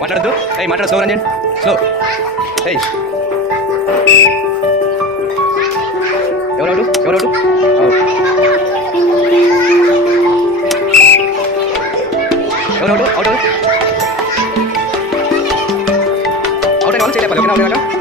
మాట్లాడద్దు. మాట్లాడు. Slow Ranjan, slow. ఎవరు అవుట్? అవుట్ అయిన వాళ్ళు చేయలేపాలి. ఓకేనా?